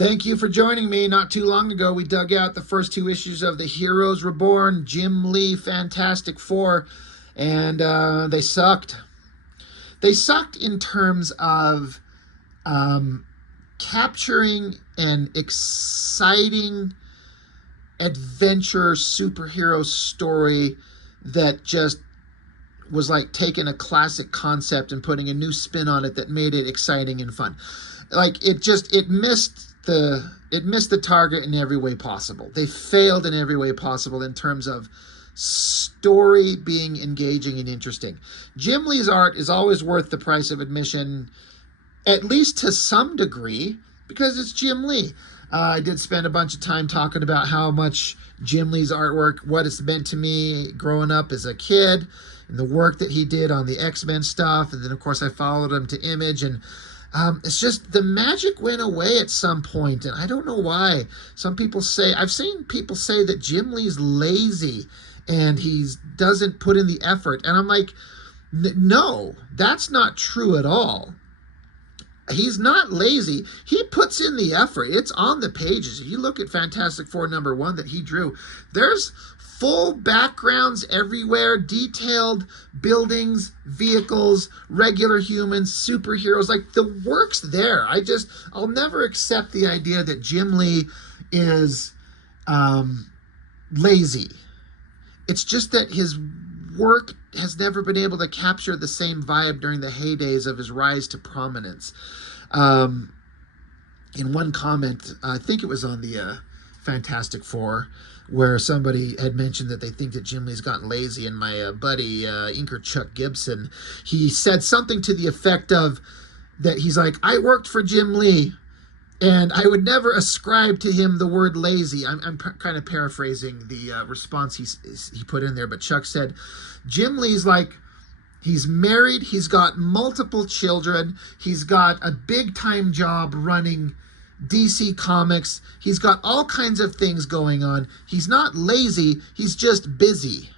Thank you for joining me. Not too long ago, we dug out the first two issues of the Heroes Reborn, Jim Lee Fantastic Four, and they sucked. They sucked in terms of capturing an exciting adventure superhero story that just was like taking a classic concept and putting a new spin on it that made it exciting and fun. Like it missed the target in every way possible. They failed in every way possible in terms of story being engaging and interesting. Jim Lee's art is always worth the price of admission, at least to some degree, because it's Jim Lee. I did spend a bunch of time talking about how much Jim Lee's artwork, what it's meant to me growing up as a kid, and the work that he did on the X-Men stuff. And then, of course, I followed him to Image, and it's just the magic went away at some point, and I don't know why. I've seen people say that Jim Lee's lazy and he doesn't put in the effort. And I'm like, no, that's not true at all. He's not lazy. He puts in the effort. It's on the pages. If you look at Fantastic Four #1 that he drew, there's full backgrounds everywhere, detailed buildings, vehicles, regular humans, superheroes. Like, the work's there. I'll never accept the idea that Jim Lee is lazy. It's just that his work has never been able to capture the same vibe during the heydays of his rise to prominence. In one comment, I think it was on the Fantastic Four, where somebody had mentioned that they think that Jim Lee's gotten lazy, and my buddy, inker Chuck Gibson, he said something to the effect of that he's like, I worked for Jim Lee, and I would never ascribe to him the word lazy. I'm kind of paraphrasing the response he put in there, but Chuck said, Jim Lee's like, he's married, he's got multiple children, he's got a big-time job running DC Comics, he's got all kinds of things going on. He's not lazy, he's just busy.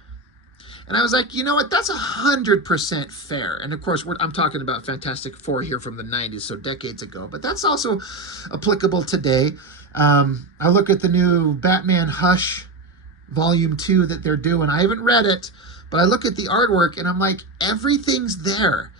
And I was like, you know what, that's 100% fair. And of course, I'm talking about Fantastic Four here from the 90s, so decades ago, but that's also applicable today. I look at the new Batman Hush Volume 2 that they're doing. I haven't read it, but I look at the artwork and I'm like, everything's there.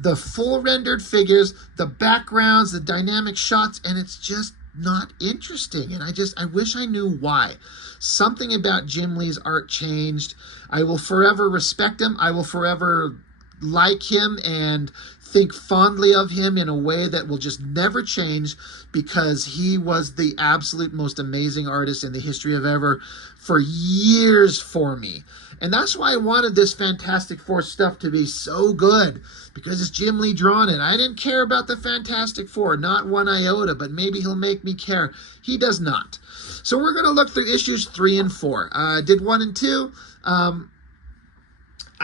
The full rendered figures, the backgrounds, the dynamic shots, and it's just not interesting. And I wish I knew why. Something about Jim Lee's art changed. I will forever respect him. I will forever like him and think fondly of him in a way that will just never change, because he was the absolute most amazing artist in the history of ever for years for me. And that's why I wanted this Fantastic Four stuff to be so good, because it's Jim Lee drawn it. I didn't care about the Fantastic Four, not one iota, but maybe he'll make me care. He does not. So we're going to look through issues 3 and 4. Did 1 and 2.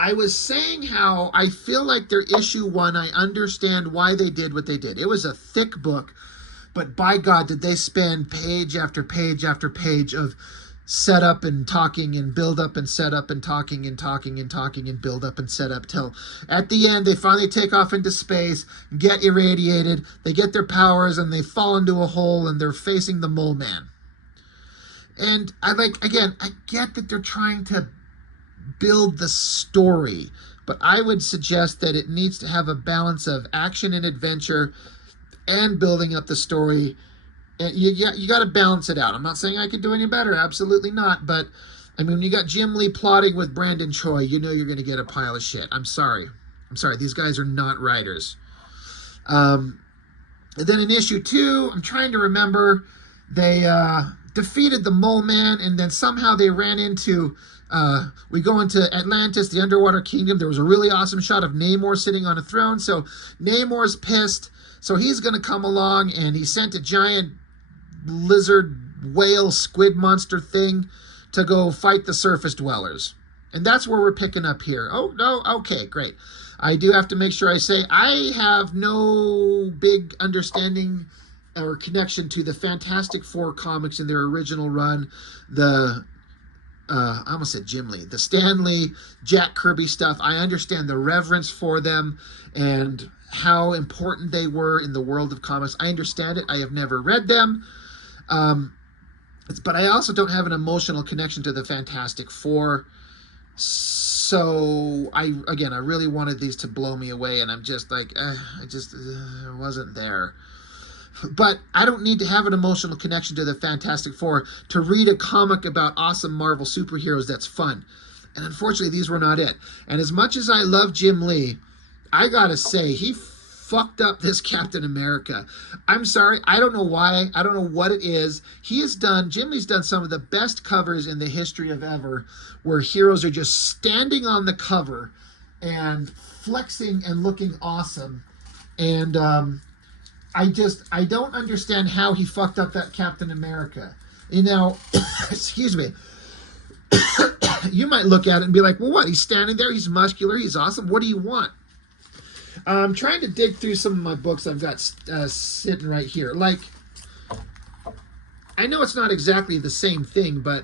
I was saying how I feel like their issue 1, I understand why they did what they did. It was a thick book, but by God, did they spend page after page after page of set up and talking and build up and set up and talking and talking and talking and build up and set up, till at the end they finally take off into space, get irradiated, they get their powers, and they fall into a hole and they're facing the Mole Man. And I get that they're trying to build the story, but I would suggest that it needs to have a balance of action and adventure and building up the story. And you got to balance it out. I'm not saying I could do any better, absolutely not, but I mean, when you got Jim Lee plotting with Brandon Choi, you know you're going to get a pile of shit. I'm sorry, these guys are not writers. And then in issue 2, I'm trying to remember, they defeated the Mole Man, and then somehow they ran into, we go into Atlantis, the underwater kingdom. There was a really awesome shot of Namor sitting on a throne, so Namor's pissed, so he's going to come along, and he sent a giant lizard, whale, squid monster thing to go fight the surface dwellers. And that's where we're picking up here. Oh, no, okay, great. I do have to make sure I say I have no big understanding or connection to the Fantastic Four comics in their original run. I almost said Jim Lee. The Stan Lee, Jack Kirby stuff, I understand the reverence for them, and how important they were in the world of comics. I understand it. I have never read them. But I also don't have an emotional connection to the Fantastic Four. So I really wanted these to blow me away, and I'm just like, I wasn't there. But I don't need to have an emotional connection to the Fantastic Four to read a comic about awesome Marvel superheroes that's fun. And unfortunately, these were not it. And as much as I love Jim Lee, I gotta say, he fucked up this Captain America. I'm sorry, I don't know why, I don't know what it is. Jim Lee's done some of the best covers in the history of ever, where heroes are just standing on the cover and flexing and looking awesome. And I don't understand how he fucked up that Captain America. You know, excuse me. You might look at it and be like, well, what? He's standing there, he's muscular, he's awesome. What do you want? I'm trying to dig through some of my books I've got sitting right here. Like, I know it's not exactly the same thing, but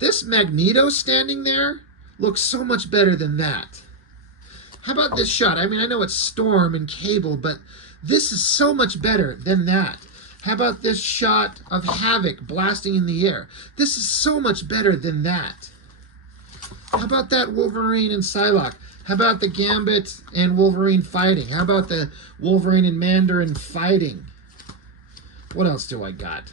this Magneto standing there looks so much better than that. How about this shot? I mean, I know it's Storm and Cable, but this is so much better than that. How about this shot of Havoc blasting in the air? This is so much better than that. How about that Wolverine and Psylocke? How about the Gambit and Wolverine fighting? How about the Wolverine and Mandarin fighting? What else do I got?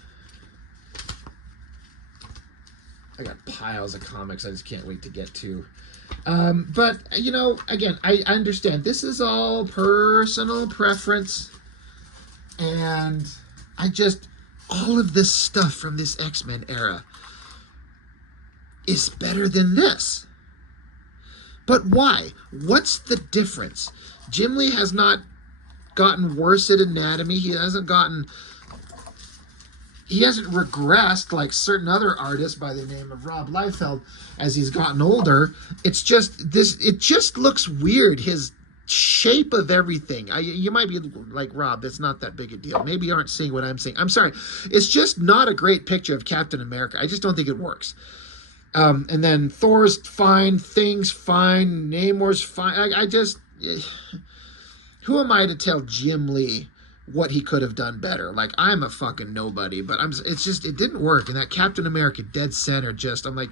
I got piles of comics I just can't wait to get to. But, you know, again, I understand. This is all personal preference. And all of this stuff from this X-Men era is better than this. But why? What's the difference? Jim Lee has not gotten worse at anatomy. He hasn't regressed like certain other artists by the name of Rob Liefeld as he's gotten older. It just looks weird. His shape of everything. You might be like, Rob, that's not that big a deal. Maybe you aren't seeing what I'm seeing. I'm sorry. It's just not a great picture of Captain America. I just don't think it works. And then Thor's fine, Thing's fine, Namor's fine. Who am I to tell Jim Lee what he could have done better? Like, I'm a fucking nobody, but it didn't work. And that Captain America dead center, I'm like,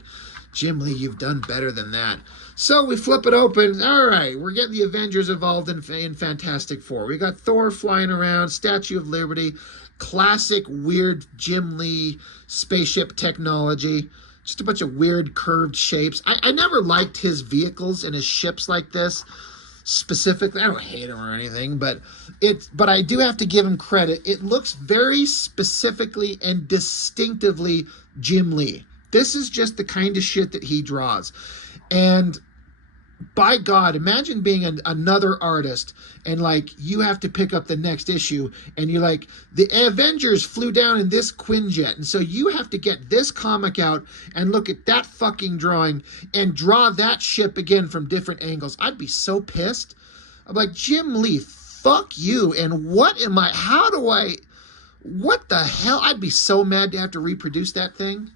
Jim Lee, you've done better than that. So we flip it open. All right, we're getting the Avengers involved in Fantastic Four. We got Thor flying around, Statue of Liberty, classic weird Jim Lee spaceship technology. Just a bunch of weird curved shapes. I never liked his vehicles and his ships like this specifically. I don't hate him or anything, but I do have to give him credit. It looks very specifically and distinctively Jim Lee. This is just the kind of shit that he draws. And by God, imagine being another artist and like you have to pick up the next issue and you're like, the Avengers flew down in this Quinjet, and so you have to get this comic out and look at that fucking drawing and draw that ship again from different angles. I'd be so pissed. I'm like, Jim Lee, fuck you. And what the hell? I'd be so mad to have to reproduce that thing.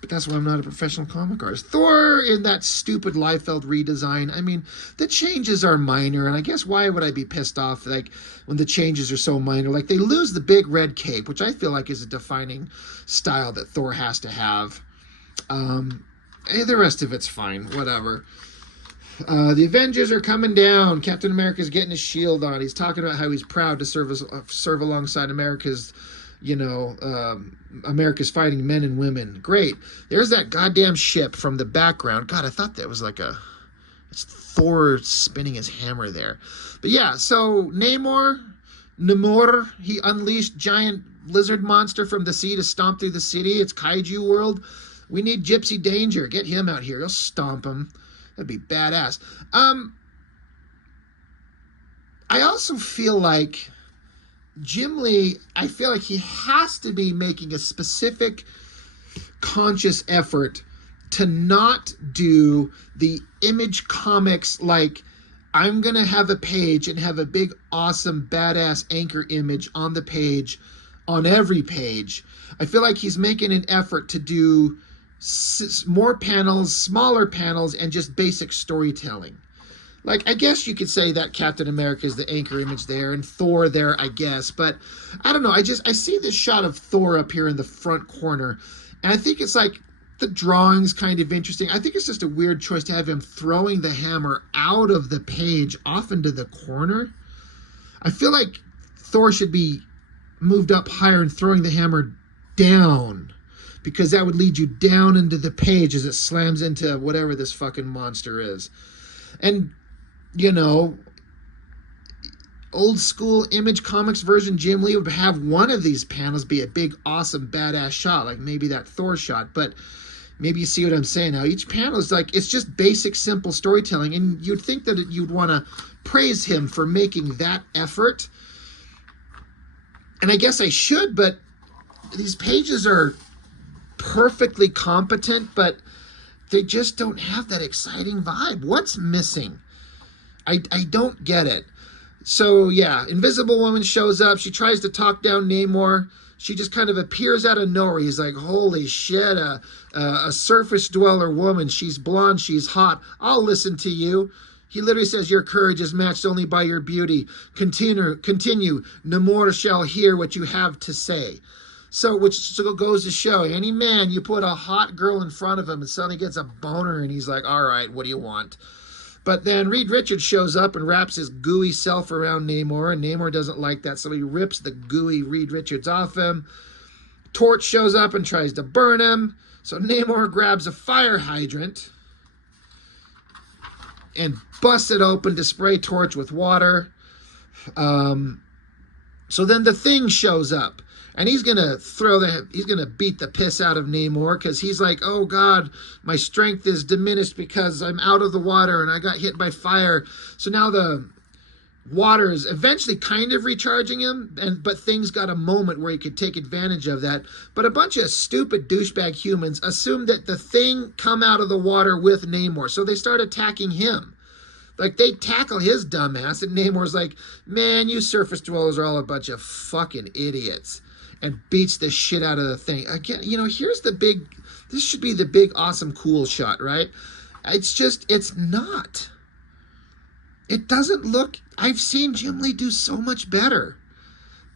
But that's why I'm not a professional comic artist. Thor in that stupid Liefeld redesign. I mean, the changes are minor, and I guess why would I be pissed off like when the changes are so minor? Like, they lose the big red cape, which I feel like is a defining style that Thor has to have. The rest of it's fine, whatever. The Avengers are coming down. Captain America's getting his shield on. He's talking about how he's proud to serve alongside America's fighting men and women. Great. There's that goddamn ship from the background. God, I thought that was it's Thor spinning his hammer there. But yeah, so Namor, he unleashed giant lizard monster from the sea to stomp through the city. It's kaiju world. We need Gypsy Danger. Get him out here. He'll stomp him. That'd be badass. I also feel like Jim Lee, I feel like he has to be making a specific conscious effort to not do the Image Comics, like, I'm going to have a page and have a big, awesome, badass anchor image on the page, on every page. I feel like he's making an effort to do more panels, smaller panels, and just basic storytelling. Like, I guess you could say that Captain America is the anchor image there, and Thor there, I guess. But I don't know. I see this shot of Thor up here in the front corner, and I think it's like the drawing's kind of interesting. I think it's just a weird choice to have him throwing the hammer out of the page off into the corner. I feel like Thor should be moved up higher and throwing the hammer down, because that would lead you down into the page as it slams into whatever this fucking monster is. And, you know, old school Image Comics version Jim Lee would have one of these panels be a big, awesome, badass shot, like maybe that Thor shot. But maybe you see what I'm saying now. Each panel is like, it's just basic, simple storytelling. And you'd think that you'd want to praise him for making that effort. And I guess I should, but these pages are perfectly competent, but they just don't have that exciting vibe. What's missing? I don't get it. So yeah, Invisible Woman shows up. She tries to talk down Namor. She just kind of appears out of nowhere. He's like, holy shit, a surface dweller woman. She's blonde, she's hot. I'll listen to you. He literally says, your courage is matched only by your beauty. Continue. Namor shall hear what you have to say. So, which goes to show, any man, you put a hot girl in front of him and suddenly gets a boner, and he's like, all right, what do you want? But then Reed Richards shows up and wraps his gooey self around Namor, and Namor doesn't like that, so he rips the gooey Reed Richards off him. Torch shows up and tries to burn him, so Namor grabs a fire hydrant and busts it open to spray Torch with water. So then the Thing shows up. And he's gonna beat the piss out of Namor, because he's like, oh God, my strength is diminished because I'm out of the water and I got hit by fire. So now the water is eventually kind of recharging him, but Thing's got a moment where he could take advantage of that. But a bunch of stupid douchebag humans assume that the Thing come out of the water with Namor, so they start attacking him. Like, they tackle his dumbass, and Namor's like, man, you surface dwellers are all a bunch of fucking idiots, and beats the shit out of the Thing. Again, you know, here's the big, this should be the big, awesome, cool shot, right? It's not. It doesn't look, I've seen Jim Lee do so much better.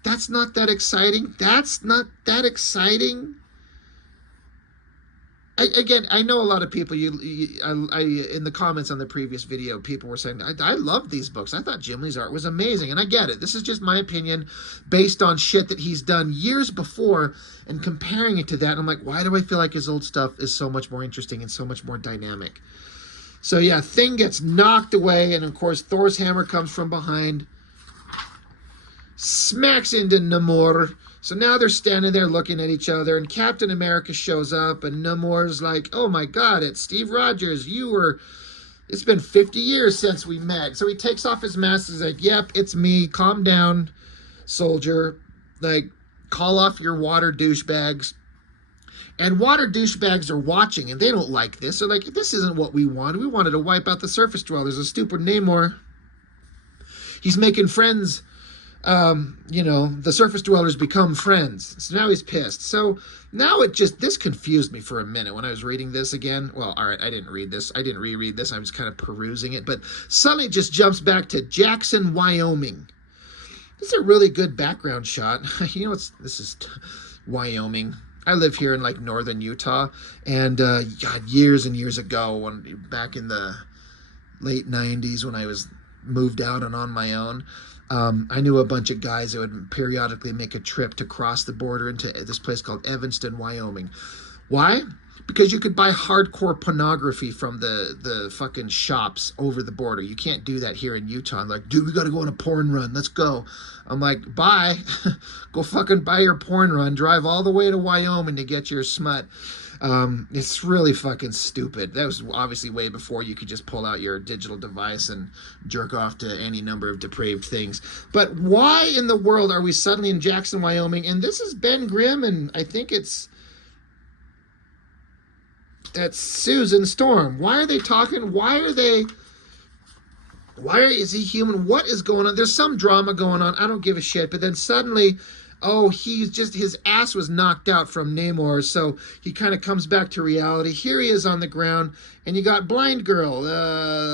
That's not that exciting. That's not that exciting. I know a lot of people, in the comments on the previous video, people were saying, I love these books. I thought Jim Lee's art was amazing. And I get it. This is just my opinion based on shit that he's done years before and comparing it to that. And I'm like, why do I feel like his old stuff is so much more interesting and so much more dynamic? So yeah, Thing gets knocked away. And of course, Thor's hammer comes from behind, smacks into Namor. So now they're standing there looking at each other, and Captain America shows up, and Namor's like, oh my God, it's Steve Rogers. It's been 50 years since we met. So he takes off his mask and is like, yep, it's me. Calm down, soldier. Like, call off your water douchebags. And water douchebags are watching, and they don't like this. They're like, this isn't what we wanted. We wanted to wipe out the surface dwellers. A stupid Namor. He's making friends. The surface dwellers become friends. So now he's pissed. So now this confused me for a minute when I was reading this again. Well, all right, I didn't read this. I didn't reread this. I was kind of perusing it. But suddenly it just jumps back to Jackson, Wyoming. This is a really good background shot. You know, this is Wyoming. I live here in like northern Utah. And God, years and years ago, back in the late 90s when I was moved out and on my own, I knew a bunch of guys that would periodically make a trip to cross the border into this place called Evanston, Wyoming. Why? Because you could buy hardcore pornography from the fucking shops over the border. You can't do that here in Utah. I'm like, dude, we got to go on a porn run. Let's go. I'm like, bye. Go fucking buy your porn run. Drive all the way to Wyoming to get your smut. It's really fucking stupid. That was obviously way before you could just pull out your digital device and jerk off to any number of depraved things. But why in the world are we suddenly in Jackson, Wyoming? And this is Ben Grimm, and I think that's Susan Storm. Why are they talking? Is he human? What is going on? There's some drama going on. I don't give a shit. But then suddenly oh, he's just, his ass was knocked out from Namor, so he kind of comes back to reality. Here he is on the ground, and you got Blind Girl,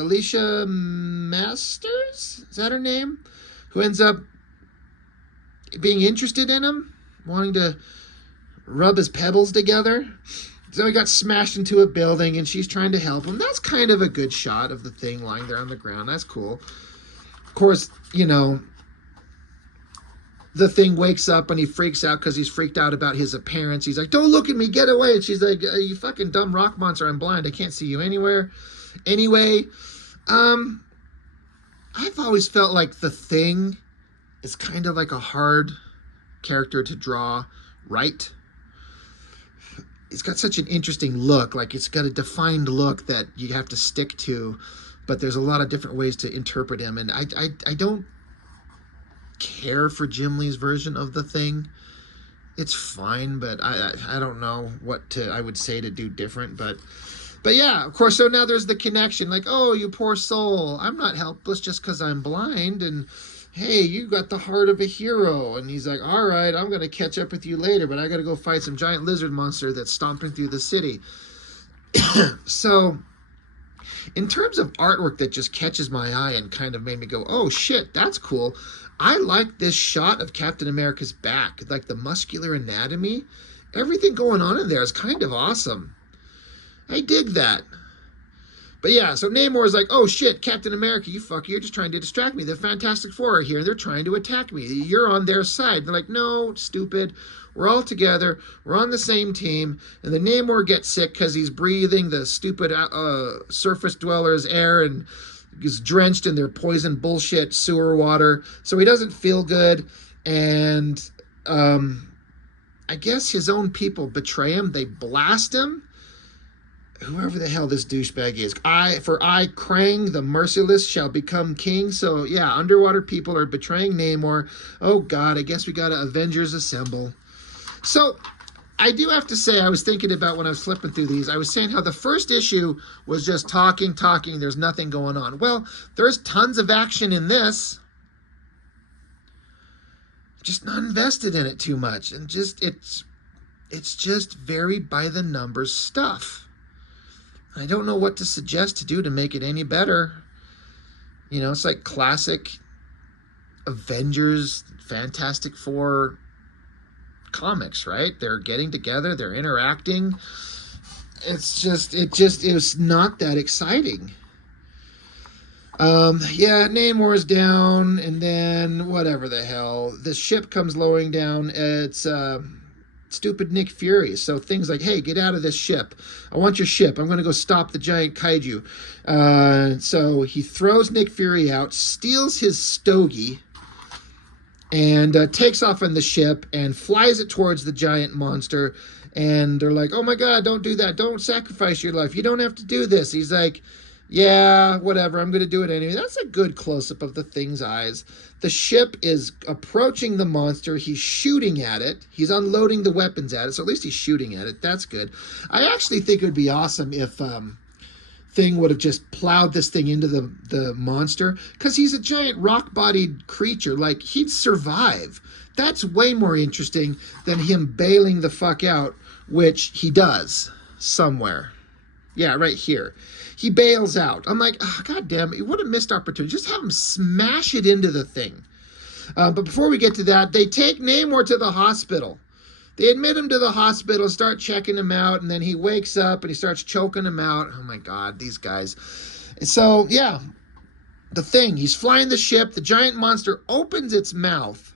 Alicia Masters? Is that her name? Who ends up being interested in him, wanting to rub his pebbles together. So he got smashed into a building, and she's trying to help him. That's kind of a good shot of the Thing lying there on the ground. That's cool. Of course, you know, the Thing wakes up and he freaks out because he's freaked out about his appearance. He's like, don't look at me, get away. And she's like, you fucking dumb rock monster, I'm blind, I can't see you anywhere. Anyway, I've always felt like the Thing is kind of like a hard character to draw right. It's got such an interesting look. Like, it's got a defined look that you have to stick to, but there's a lot of different ways to interpret him. And I don't care for Jim Lee's version of the Thing. It's fine, but I don't know what I would say to do different. But yeah, of course. So now there's the connection. Like, oh, you poor soul, I'm not helpless just because I'm blind. And hey, you got the heart of a hero. And he's like, all right, I'm going to catch up with you later, but I got to go fight some giant lizard monster that's stomping through the city. So in terms of artwork that just catches my eye and kind of made me go, oh shit, that's cool. I like this shot of Captain America's back, like the muscular anatomy. Everything going on in there is kind of awesome. I dig that. But yeah, so Namor is like, oh shit, Captain America, you fucker, you're just trying to distract me. The Fantastic Four are here, and they're trying to attack me. You're on their side. They're like, no, stupid. We're all together. We're on the same team. And then Namor gets sick because he's breathing the stupid surface dwellers' air and is drenched in their poison bullshit sewer water. So he doesn't feel good. And I guess his own people betray him. They blast him. Whoever the hell this douchebag is. Krang, the merciless, shall become king. So, yeah, underwater people are betraying Namor. Oh, God, I guess we got to Avengers Assemble. So, I do have to say, I was thinking about when I was flipping through these, I was saying how the first issue was just talking, there's nothing going on. Well, there's tons of action in this. Just not invested in it too much. And just, it's just very by-the-numbers stuff. I don't know what to suggest to do to make it any better. You know, it's like classic Avengers, Fantastic Four comics, right? They're getting together, they're interacting. It was not that exciting. Yeah, Namor's down, and then whatever the hell. The ship comes lowering down. It's stupid Nick Fury. So things like, hey, get out of this ship. I want your ship. I'm going to go stop the giant kaiju. So he throws Nick Fury out, steals his stogie, and takes off on the ship and flies it towards the giant monster. And they're like, oh my God, don't do that. Don't sacrifice your life. You don't have to do this. He's like, yeah, whatever, I'm going to do it anyway. That's a good close-up of the Thing's eyes. The ship is approaching the monster. He's shooting at it. He's unloading the weapons at it, so at least he's shooting at it. That's good. I actually think it would be awesome if Thing would have just plowed this thing into the monster, because he's a giant rock-bodied creature. Like, he'd survive. That's way more interesting than him bailing the fuck out, which he does somewhere. Yeah, right here. He bails out. I'm like, oh, God damn it, what a missed opportunity. Just have him smash it into the thing. But before we get to that, they take Namor to the hospital. They admit him to the hospital, start checking him out, and then he wakes up and he starts choking him out. Oh my God, these guys. So, yeah, the Thing, he's flying the ship. The giant monster opens its mouth.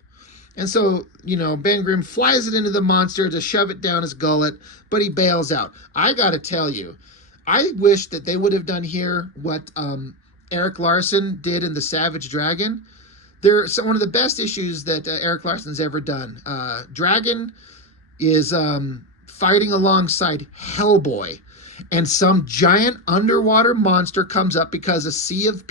And so, you know, Ben Grimm flies it into the monster to shove it down his gullet, but he bails out. I gotta tell you, I wish that they would have done here what Eric Larson did in The Savage Dragon. They're one of the best issues that Eric Larson's ever done. Dragon is fighting alongside Hellboy, and some giant underwater monster comes up because a sea of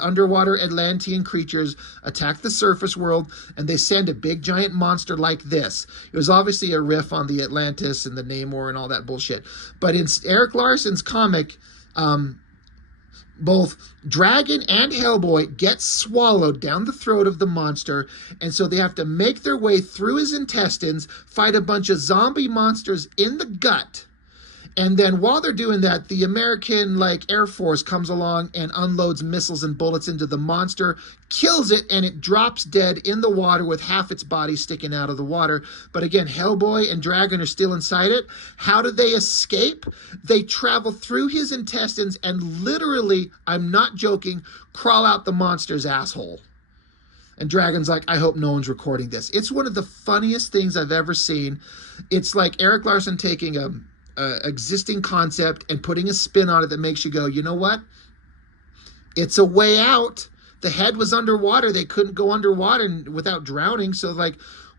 underwater Atlantean creatures attack the surface world, and they send a big giant monster like this. It was obviously a riff on the Atlantis and the Namor and all that bullshit. But in Eric Larson's comic, both Dragon and Hellboy get swallowed down the throat of the monster, and so they have to make their way through his intestines, fight a bunch of zombie monsters in the gut. And then while they're doing that, the American Air Force comes along and unloads missiles and bullets into the monster, kills it, and it drops dead in the water with half its body sticking out of the water. But again, Hellboy and Dragon are still inside it. How do they escape? They travel through his intestines and literally, I'm not joking, crawl out the monster's asshole. And Dragon's like, I hope no one's recording this. It's one of the funniest things I've ever seen. It's like Eric Larson taking a existing concept and putting a spin on it that makes you go, you know what? It's a way out. The head was underwater. They couldn't go underwater without drowning. So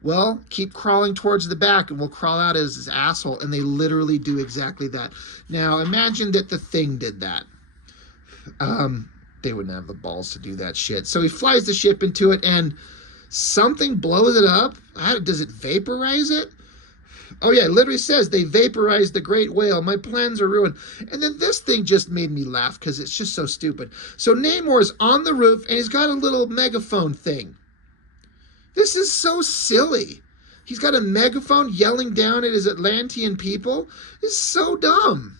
well, keep crawling towards the back and we'll crawl out as his asshole. And they literally do exactly that. Now, imagine that the Thing did that. They wouldn't have the balls to do that shit. So he flies the ship into it and something blows it up. Does it vaporize it? Oh yeah, it literally says they vaporized the great whale. My plans are ruined. And then this thing just made me laugh because it's just so stupid. So Namor's on the roof and he's got a little megaphone thing. This is so silly. He's got a megaphone yelling down at his Atlantean people. It's so dumb.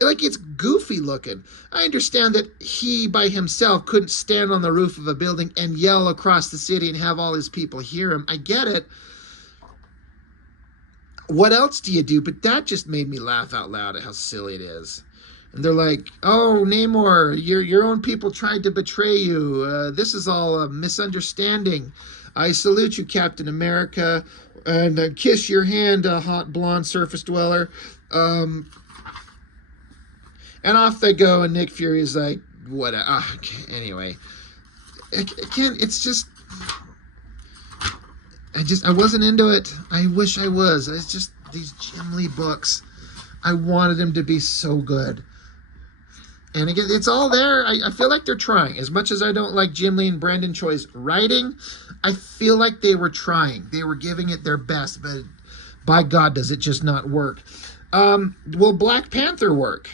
It's goofy looking. I understand that he by himself couldn't stand on the roof of a building and yell across the city and have all his people hear him. I get it. What else do you do? But that just made me laugh out loud at how silly it is. And they're like, oh, Namor, your own people tried to betray you. This is all a misunderstanding. I salute you, Captain America, and kiss your hand, hot blonde surface dweller. And off they go, and Nick Fury is like, what? Okay. Anyway, again, it's just... I wasn't into it. I wish I was. It's just these Jim Lee books. I wanted them to be so good. And again, it's all there. I feel like they're trying. As much as I don't like Jim Lee and Brandon Choi's writing, I feel like they were trying. They were giving it their best, but by God, does it just not work. Will Black Panther work?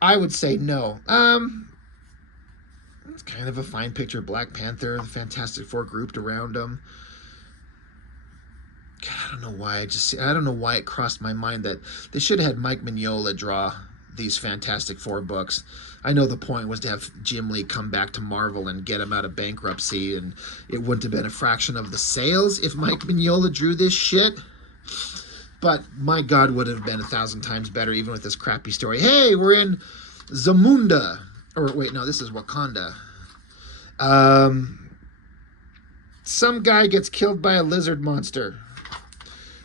I would say no. It's kind of a fine picture of Black Panther, the Fantastic Four grouped around him. God, I don't know why it crossed my mind that they should have had Mike Mignola draw these Fantastic Four books. I know the point was to have Jim Lee come back to Marvel and get him out of bankruptcy, and it wouldn't have been a fraction of the sales if Mike Mignola drew this shit. But my God, would have been 1,000 times better even with this crappy story. Hey, we're in Zamunda. Or wait, no, this is Wakanda. Some guy gets killed by a lizard monster.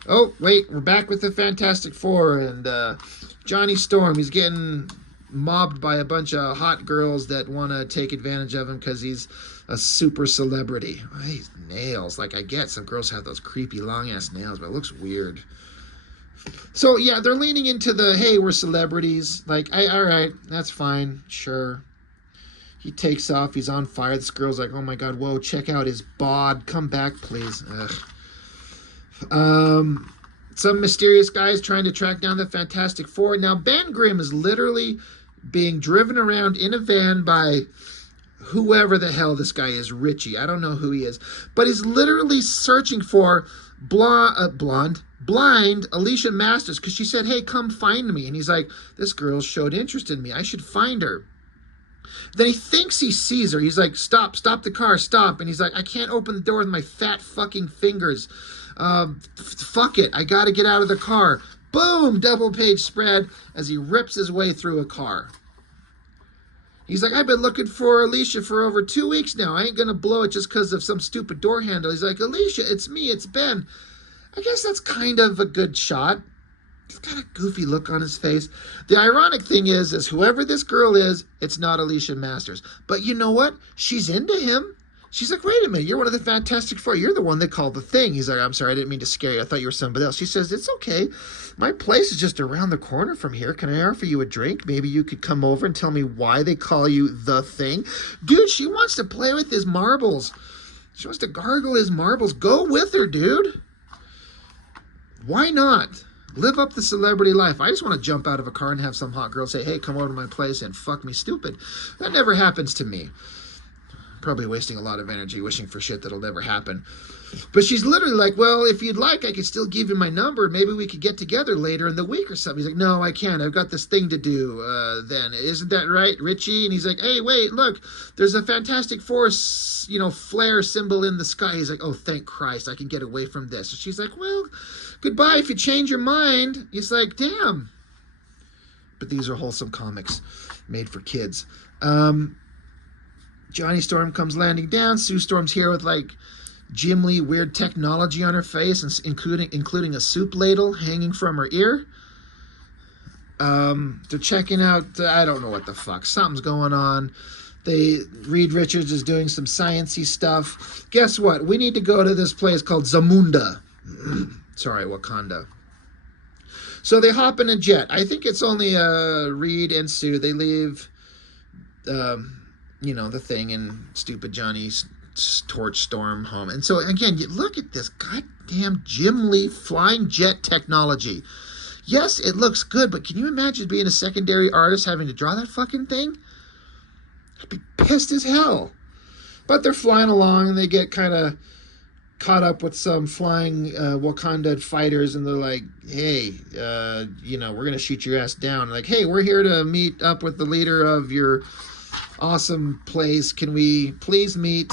Oh, wait, we're back with the Fantastic Four, and Johnny Storm, he's getting mobbed by a bunch of hot girls that want to take advantage of him because he's a super celebrity. Oh, his nails, I get some girls have those creepy long-ass nails, but it looks weird. So, yeah, they're leaning into the, hey, we're celebrities. All right, that's fine, sure. He takes off. He's on fire. This girl's like, oh, my God, whoa, check out his bod. Come back, please. Ugh. Some mysterious guy is trying to track down the Fantastic Four. Now, Ben Grimm is literally being driven around in a van by whoever the hell this guy is, Richie. I don't know who he is. But he's literally searching for blind Alicia Masters because she said, hey, come find me. And he's like, this girl showed interest in me. I should find her. Then he thinks he sees her. He's like, stop the car, stop. And he's like, I can't open the door with my fat fucking fingers. Fuck it, I gotta get out of the car. Boom, double page spread as he rips his way through a car. He's like, I've been looking for Alicia for over 2 weeks now. I ain't gonna blow it just because of some stupid door handle. He's like, Alicia, it's me, it's Ben. I guess that's kind of a good shot. He's got a goofy look on his face. The ironic thing is whoever this girl is, it's not Alicia Masters. But you know what? She's into him. She's like, wait a minute, you're one of the Fantastic Four. You're the one they called the Thing. He's like, I'm sorry, I didn't mean to scare you. I thought you were somebody else. She says, it's okay. My place is just around the corner from here. Can I offer you a drink? Maybe you could come over and tell me why they call you the Thing. Dude, she wants to play with his marbles. She wants to gargle his marbles. Go with her, dude. Why not? Live up the celebrity life. I just want to jump out of a car and have some hot girl say, hey, come over to my place and fuck me stupid. That never happens to me. Probably wasting a lot of energy wishing for shit that'll never happen. But she's literally like, well, if you'd like, I could still give you my number. Maybe we could get together later in the week or something. He's like, no, I can't. I've got this thing to do then. Isn't that right, Richie? And he's like, hey, wait, look, there's a Fantastic Four, flare symbol in the sky. He's like, oh, thank Christ, I can get away from this. And she's like, well, goodbye if you change your mind. He's like, damn. But these are wholesome comics made for kids. Johnny Storm comes landing down. Sue Storm's here with like Jim Lee weird technology on her face, including a soup ladle hanging from her ear. They're checking out, I don't know what the fuck. Something's going on. Reed Richards is doing some sciencey stuff. Guess what? We need to go to this place called Zamunda. Sorry, Wakanda. So they hop in a jet. I think it's only Reed and Sue. They leave the thing and stupid Johnny's torch storm home. And so again, you look at this goddamn Jim Lee flying jet technology. Yes, it looks good, but can you imagine being a secondary artist having to draw that fucking thing? I'd be pissed as hell. But they're flying along and they get kind of caught up with some flying Wakanda fighters, and they're like, hey, we're going to shoot your ass down. Like, hey, we're here to meet up with the leader of your awesome place. Can we please meet,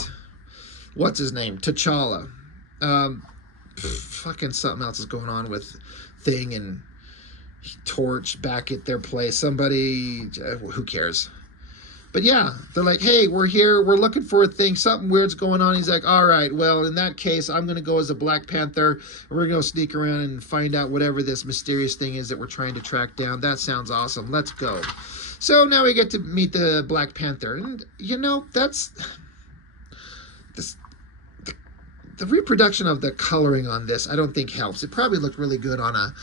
what's his name? T'Challa. Fucking something else is going on with Thing and Torch back at their place. Somebody, who cares? But yeah, they're like, hey, we're here. We're looking for a thing. Something weird's going on. He's like, all right, well, in that case, I'm going to go as a Black Panther. We're going to sneak around and find out whatever this mysterious thing is that we're trying to track down. That sounds awesome. Let's go. So now we get to meet the Black Panther. And, that's... The reproduction of the coloring on this, I don't think helps. It probably looked really good on a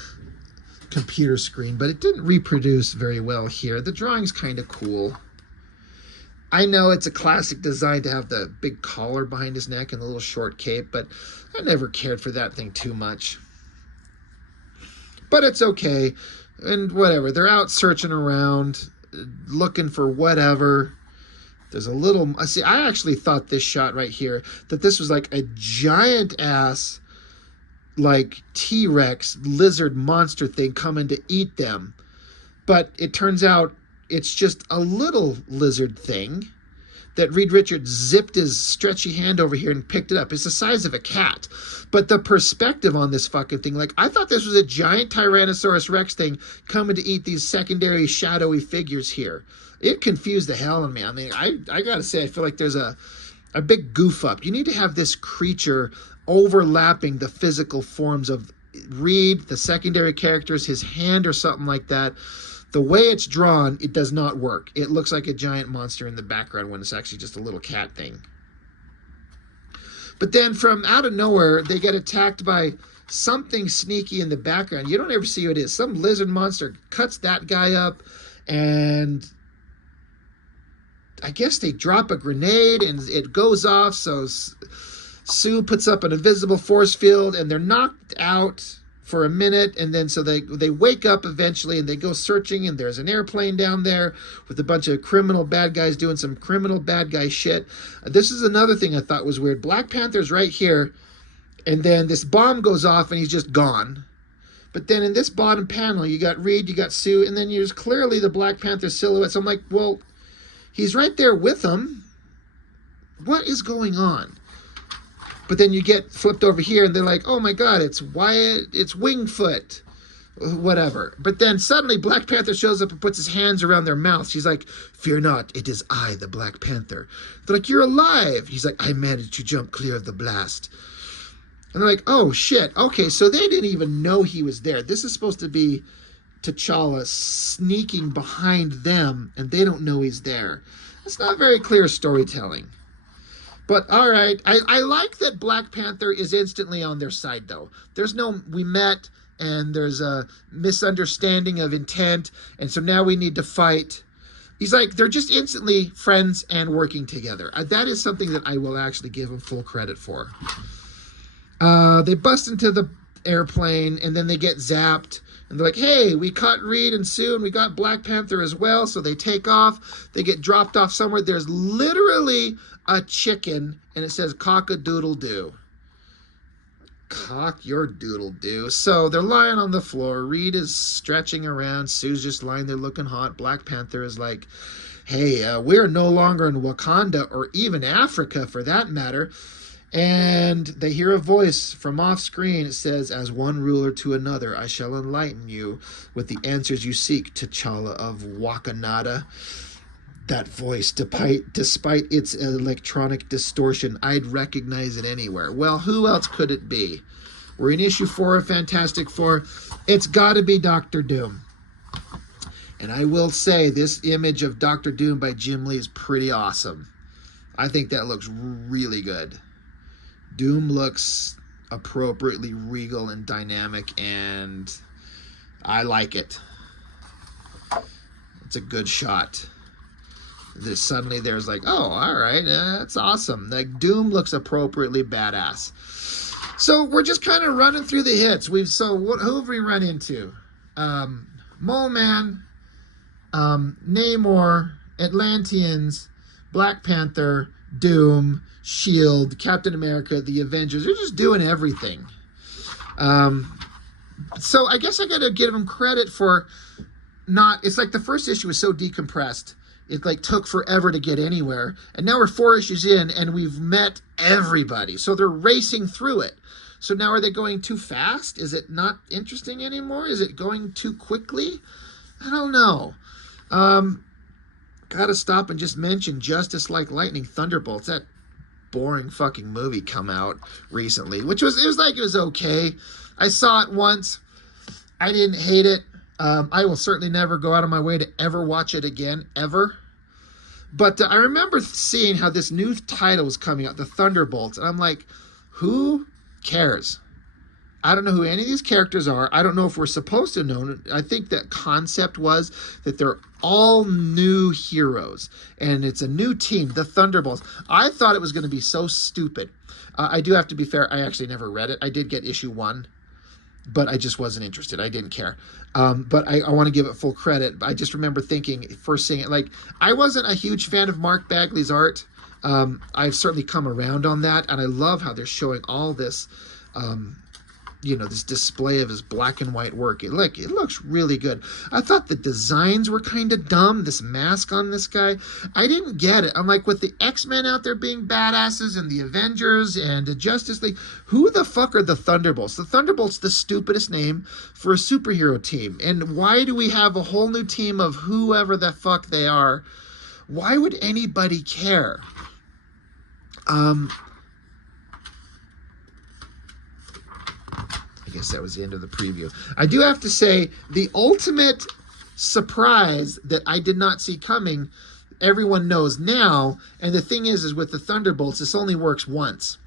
computer screen, but it didn't reproduce very well here. The drawing's kind of cool. I know it's a classic design to have the big collar behind his neck and the little short cape, but I never cared for that thing too much. But it's okay, and whatever. They're out searching around, looking for whatever. There's a little... See, I actually thought this shot right here, that this was like a giant-ass, like, T-Rex lizard monster thing coming to eat them. But it turns out it's just a little lizard thing that Reed Richards zipped his stretchy hand over here and picked it up. It's the size of a cat. But the perspective on this fucking thing, like, I thought this was a giant Tyrannosaurus Rex thing coming to eat these secondary shadowy figures here. It confused the hell out of me. I mean, I gotta say, I feel like there's a big goof up. You need to have this creature overlapping the physical forms of Reed, the secondary characters, his hand or something like that. The way it's drawn, it does not work. It looks like a giant monster in the background when it's actually just a little cat thing. But then from out of nowhere, they get attacked by something sneaky in the background. You don't ever see what it is. Some lizard monster cuts that guy up, and I guess they drop a grenade and it goes off. So Sue puts up an invisible force field and they're knocked out for a minute, and then so they wake up eventually and they go searching, and there's an airplane down there with a bunch of criminal bad guys doing some criminal bad guy shit. This is another thing I thought was weird. Black Panther's right here, and then this bomb goes off and he's just gone. But then in this bottom panel, you got Reed, you got Sue, and then there's clearly the Black Panther silhouette. So I'm like, well, he's right there with them. What is going on? But then you get flipped over here and they're like, oh my God, it's Wyatt, it's Wingfoot, whatever. But then suddenly Black Panther shows up and puts his hands around their mouths. She's like, fear not, it is I, the Black Panther. They're like, you're alive. He's like, I managed to jump clear of the blast. And they're like, oh shit. Okay, so they didn't even know he was there. This is supposed to be T'Challa sneaking behind them, and they don't know he's there. It's not very clear storytelling. But all right, I like that Black Panther is instantly on their side, though. There's no, we met, and there's a misunderstanding of intent, and so now we need to fight. He's like, they're just instantly friends and working together. That is something that I will actually give him full credit for. They bust into the airplane, and then they get zapped. And they're like, hey, we caught Reed and Sue, and we got Black Panther as well. So they take off. They get dropped off somewhere. There's literally a chicken, and it says cock-a-doodle-doo. Cock your doodle-doo. So they're lying on the floor. Reed is stretching around. Sue's just lying there looking hot. Black Panther is like, hey, we're no longer in Wakanda, or even Africa for that matter. And they hear a voice from off screen. It says, as one ruler to another, I shall enlighten you with the answers you seek, T'Challa of Wakanda. That voice, despite its electronic distortion, I'd recognize it anywhere. Well, who else could it be? We're in issue 4 of Fantastic Four. It's got to be Doctor Doom. And I will say, this image of Doctor Doom by Jim Lee is pretty awesome. I think that looks really good. Doom looks appropriately regal and dynamic, and I like it. It's a good shot. Suddenly there's like, oh, all right, that's awesome. Like, Doom looks appropriately badass. So we're just kind of running through the hits. Who have we run into? Mole Man, Namor, Atlanteans, Black Panther, Doom, Shield, Captain America, the Avengers. They're just doing everything. So I guess I got to give them credit for not... It's like the first issue was so decompressed. It like took forever to get anywhere. And now we're 4 issues in and we've met everybody. So they're racing through it. So now are they going too fast? Is it not interesting anymore? Is it going too quickly? I don't know. Gotta stop and just mention Justice Like Lightning, Thunderbolts. That boring fucking movie come out recently, it was okay. I saw it once. I didn't hate it. I will certainly never go out of my way to ever watch it again, ever. But I remember seeing how this new title was coming out, the Thunderbolts, and I'm like, who cares? I don't know who any of these characters are. I don't know if we're supposed to know. I think that concept was that they're all new heroes, and it's a new team, the Thunderbolts. I thought it was going to be so stupid. I do have to be fair. I actually never read it. I did get issue 1, but I just wasn't interested. I didn't care. But I want to give it full credit. I just remember thinking, first seeing it, like, I wasn't a huge fan of Mark Bagley's art. I've certainly come around on that, and I love how they're showing all this... this display of his black and white work. It looks really good. I thought the designs were kind of dumb. This mask on this guy, I didn't get it. I'm like, with the X-Men out there being badasses and the Avengers and the Justice League, who the fuck are the Thunderbolts? The Thunderbolts, the stupidest name for a superhero team. And why do we have a whole new team of whoever the fuck they are? Why would anybody care? I guess that was the end of the preview. I do have to say, the ultimate surprise that I did not see coming, everyone knows now. And the thing is with the Thunderbolts, this only works once.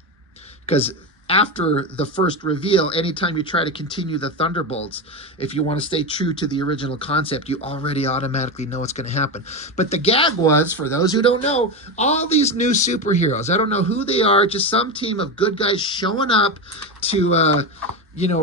Because after the first reveal, anytime you try to continue the Thunderbolts, if you want to stay true to the original concept, you already automatically know what's going to happen. But the gag was, for those who don't know, all these new superheroes, I don't know who they are, just some team of good guys showing up to...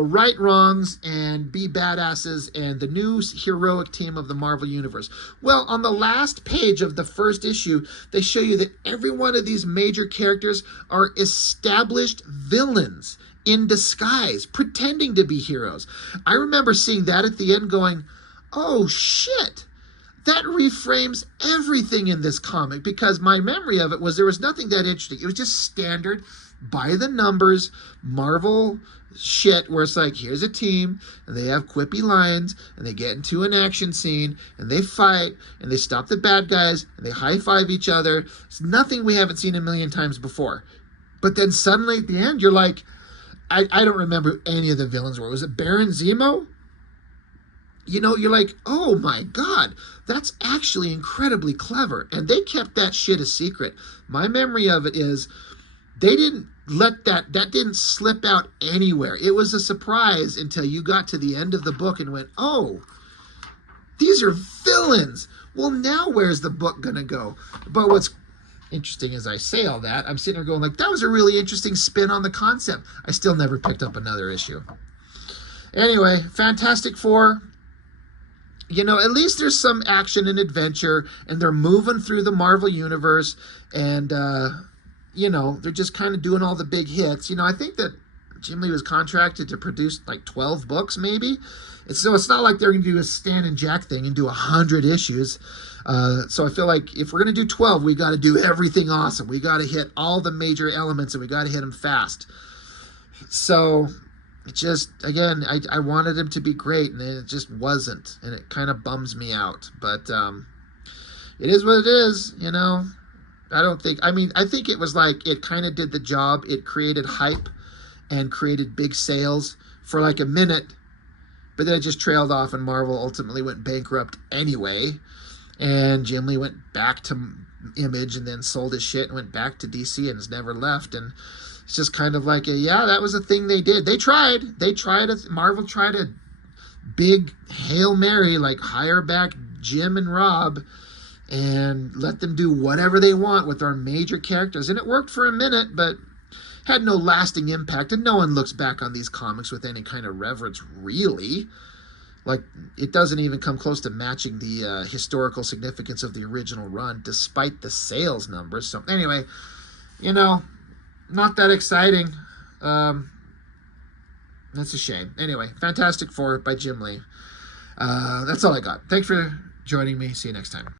right wrongs and be badasses, and the new heroic team of the Marvel Universe. Well, on the last page of the first issue, they show you that every one of these major characters are established villains in disguise, pretending to be heroes. I remember seeing that at the end going, oh shit, that reframes everything in this comic, because my memory of it was there was nothing that interesting. It was just standard, by the numbers, Marvel shit where it's like, here's a team and they have quippy lines and they get into an action scene and they fight and they stop the bad guys and they high-five each other. It's nothing we haven't seen a million times before. But then suddenly at the end, you're like, I don't remember any of the villains were. Was it Baron Zemo? You're like, oh my God, that's actually incredibly clever. And they kept that shit a secret. My memory of it is they didn't let that didn't slip out anywhere. It was a surprise until you got to the end of the book and went, oh, these are villains. Well, now where's the book gonna go? But what's interesting as I say all that, I'm sitting there going like, that was a really interesting spin on the concept. I still never picked up another issue. Anyway, Fantastic Four, at least there's some action and adventure, and they're moving through the Marvel universe, and they're just kind of doing all the big hits. I think that Jim Lee was contracted to produce like 12 books, maybe. So it's not like they're going to do a Stan and Jack thing and do 100 issues. So I feel like if we're going to do 12, we got to do everything awesome. We got to hit all the major elements, and we got to hit them fast. So it just, again, I wanted him to be great, and it just wasn't, and it kind of bums me out. But it is what it is. I think it was like it kind of did the job. It created hype and created big sales for like a minute, but then it just trailed off, and Marvel ultimately went bankrupt anyway. And Jim Lee went back to Image and then sold his shit and went back to DC and has never left. And it's just kind of like, that was a thing they did. They tried. Marvel tried a big Hail Mary, like hire back Jim and Rob and let them do whatever they want with our major characters. And it worked for a minute, but had no lasting impact. And no one looks back on these comics with any kind of reverence, really. Like, it doesn't even come close to matching the historical significance of the original run, despite the sales numbers. So anyway, not that exciting. That's a shame. Anyway, Fantastic Four by Jim Lee. That's all I got. Thanks for joining me. See you next time.